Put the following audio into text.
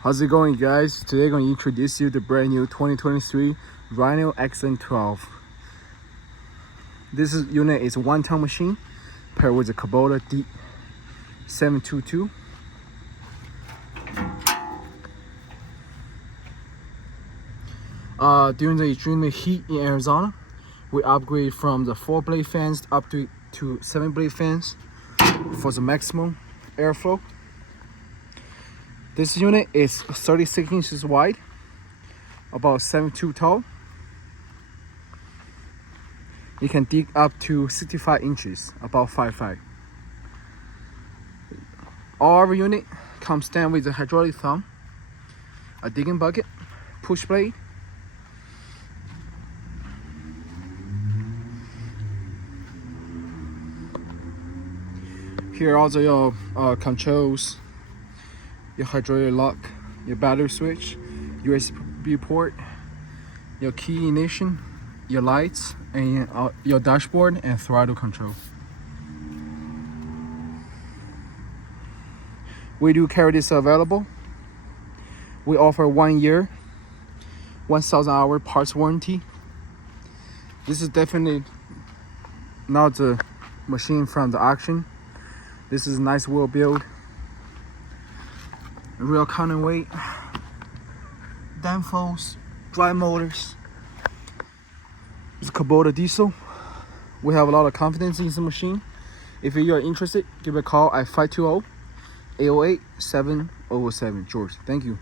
How's it going, guys? Today I'm going to introduce you the brand new 2023 Rhino XN12. This unit is a 1-ton machine paired with a Kubota D722. During the extreme heat in Arizona, we upgrade from the 4-blade fans up to 7-blade fans for the maximum airflow. This unit is 36 inches wide, about 7'2" tall. You can dig up to 65 inches, about 5'5". All our unit comes stand with a hydraulic thumb, a digging bucket, push blade, here are also your controls, your hydraulic lock, your battery switch, USB port, your key ignition, your lights, and your dashboard and throttle control. We do carry this available. We offer 1 year, 1,000 hour parts warranty. This is definitely not the machine from the auction. This is a nice wheel build, real counterweight, Danfoss, drive motors. It's Kubota diesel. We have a lot of confidence in this machine. If you are interested, give a call at 520-808-7007. George, thank you.